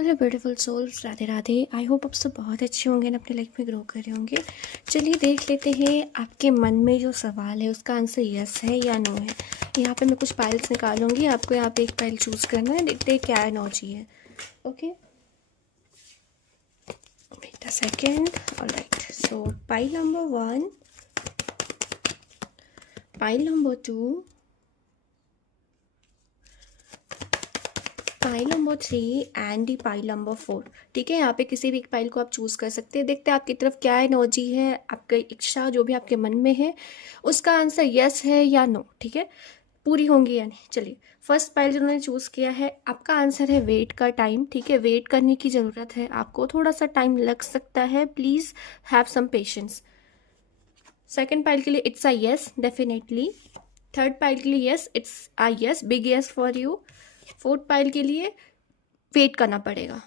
Hello beautiful souls, Radhe Radhe. I hope आप सब बहुत अच्छे होंगे और अपनी लाइफ में ग्रो कर रहे होंगे। चलिए देख लेते हैं आपके मन में जो सवाल है उसका आंसर यस है या नो है। यहाँ पे मैं कुछ पाइल्स निकालूंगी, आपको यहाँ पे एक पाइल चूज करना है, देखते हैं क्या एनर्जी है। Okay, wait a second. Alright, so pile number 1, pile number 2, pile number 3 and the pile number 4। ठीक है, यहाँ पे किसी भी एक पाइल को आप चूज़ कर सकते हैं। देखते हैं आपकी तरफ क्या एनर्जी है, आपका इच्छा जो भी आपके मन में है उसका आंसर यस है या नो। ठीक है, पूरी होंगी या नहीं। चलिए, फर्स्ट पाइल जिन्होंने चूज़ किया है, आपका आंसर है वेट का टाइम। ठीक है, वेट करने की ज़रूरत है आपको, थोड़ा सा टाइम लग सकता है, please have some patience. Second pile के लिए it's a yes definitely. Third pile के लिए yes, it's a yes, big yes for you. Fourth pile के लिए वेट करना पड़ेगा।